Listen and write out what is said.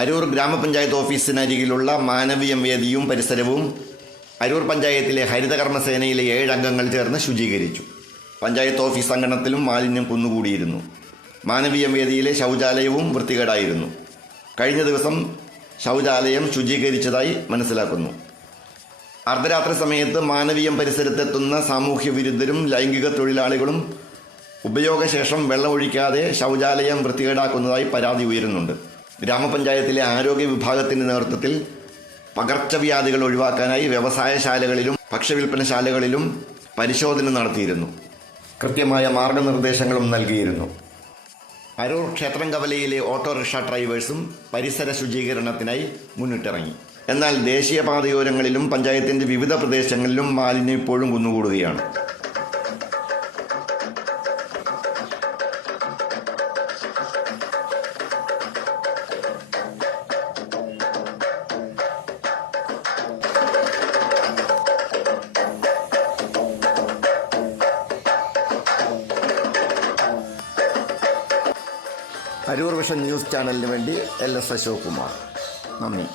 അരൂർ ഗ്രാമപഞ്ചായത്ത് ഓഫീസിനരികിലുള്ള മാനവീയം വേദിയും പരിസരവും അരൂർ പഞ്ചായത്തിലെ ഹരിതകർമ്മസേനയിലെ 7 അംഗങ്ങൾ ചേർന്ന് ശുചീകരിച്ചു. പഞ്ചായത്ത് ഓഫീസ് അങ്കണത്തിലും മാലിന്യം കുന്നുകൂടിയിരുന്നു. മാനവീയം വേദിയിലെ ശൗചാലയവും വൃത്തികേടായിരുന്നു. കഴിഞ്ഞ ദിവസം ശൗചാലയം ശുചീകരിച്ചതായി മനസ്സിലാക്കുന്നു. അർദ്ധരാത്രി സമയത്ത് മാനവീയം പരിസരത്തെത്തുന്ന സാമൂഹ്യ വിരുദ്ധരും ലൈംഗിക തൊഴിലാളികളും ഉപയോഗശേഷം വെള്ളമൊഴിക്കാതെ ശൗചാലയം വൃത്തികേടാക്കുന്നതായി പരാതി ഉയരുന്നുണ്ട്. ഗ്രാമപഞ്ചായത്തിലെ ആരോഗ്യ വിഭാഗത്തിൻ്റെ നേതൃത്വത്തിൽ പകർച്ചവ്യാധികൾ ഒഴിവാക്കാനായി വ്യവസായശാലകളിലും ഭക്ഷ്യവിൽപ്പനശാലകളിലും പരിശോധന നടത്തിയിരുന്നു. കൃത്യമായ മാർഗനിർദ്ദേശങ്ങളും നൽകിയിരുന്നു. അരൂർ ക്ഷേത്രംകവലയിലെ ഓട്ടോറിക്ഷ ഡ്രൈവേഴ്സും പരിസര ശുചീകരണത്തിനായി മുന്നിട്ടിറങ്ങി. എന്നാൽ ദേശീയപാതയോരങ്ങളിലും പഞ്ചായത്തിൻ്റെ വിവിധ പ്രദേശങ്ങളിലും മാലിന്യം ഇപ്പോഴും കുന്നുകൂടുകയാണ്. അരൂർ വിഷൻ ന്യൂസ് ചാനലിന് വേണ്ടി LS അശോക് കുമാർ. നന്ദി.